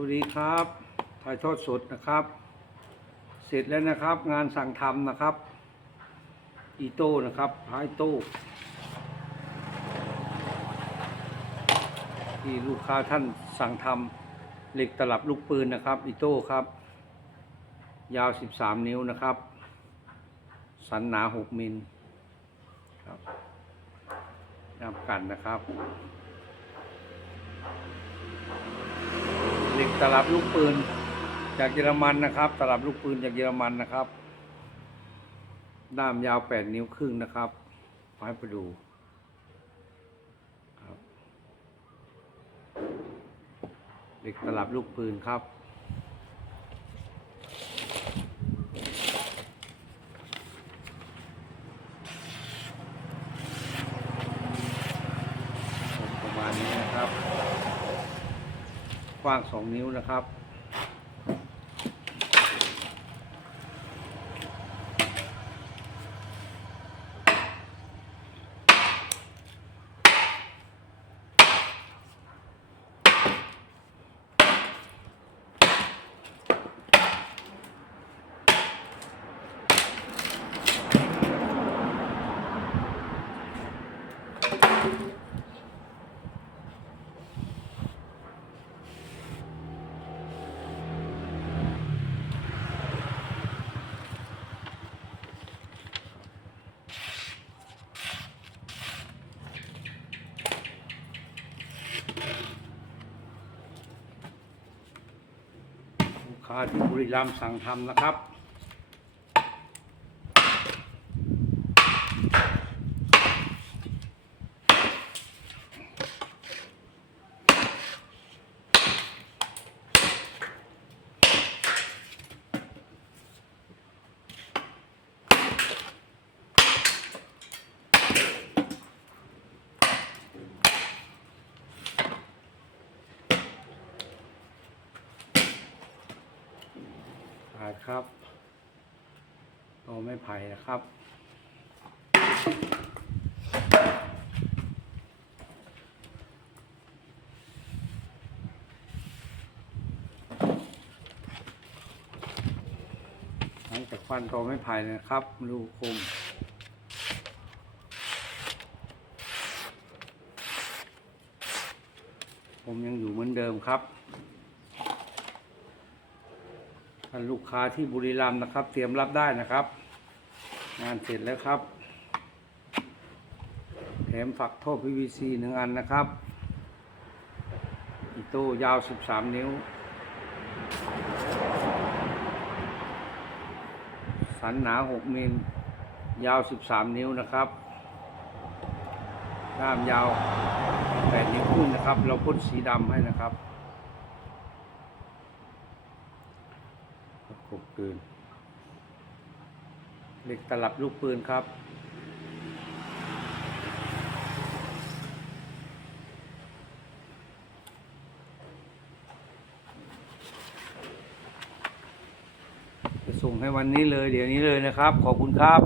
วัสดีครับ ถ่ายทอดสดนะครับ เสร็จแล้วนะครับ งานสั่งทำนะครับ อีโต้นะครับพายโต้ที่ลูกค้าท่านสั่งทำเหล็กตลับลูกปืนนะครับ อีโต้ครับ ยาว 13 นิ้วนะครับ สันหนา 6 มิลครับน้ำกันนะครับ เหล็กตลับลูกปืน จากเยอรมันนะครับ ตลับลูกปืนจากเยอรมันนะครับ ด้ามยาว8นิ้วครึ่งนะครับให้ไปดูครับเหล็กตลับลูกปืนครับประมาณนี้นะครับ กว้าง 2 นิ้วนะครับ ค้าที่บุรีรัมย์สั่งทำนะครับาดครับโตไม่ไผ่นะครับ หลังจากฟันโตไม่ไผ่นะครับรูคมผมยังอยู่เหมือนเดิมครับ ท่านลูกค้าที่บุรีรัมย์นะครับ เตรียมรับได้นะครับ งานเสร็จแล้วครับ แถมฝักท่อ PVC หนึ่งอันนะครับอีโต้ยาว 13 นิ้ว สันหนา 6 มิลยาว 13 นิ้วนะครับด้ามยาว 8 นิ้วครึ่งนะครับ เราพ่นสีดำให้นะครับ กปืนเหล็กตลับลูกปืนครับ จะส่งให้วันนี้เลย เดี๋ยวนี้เลยนะครับ ขอบคุณครับ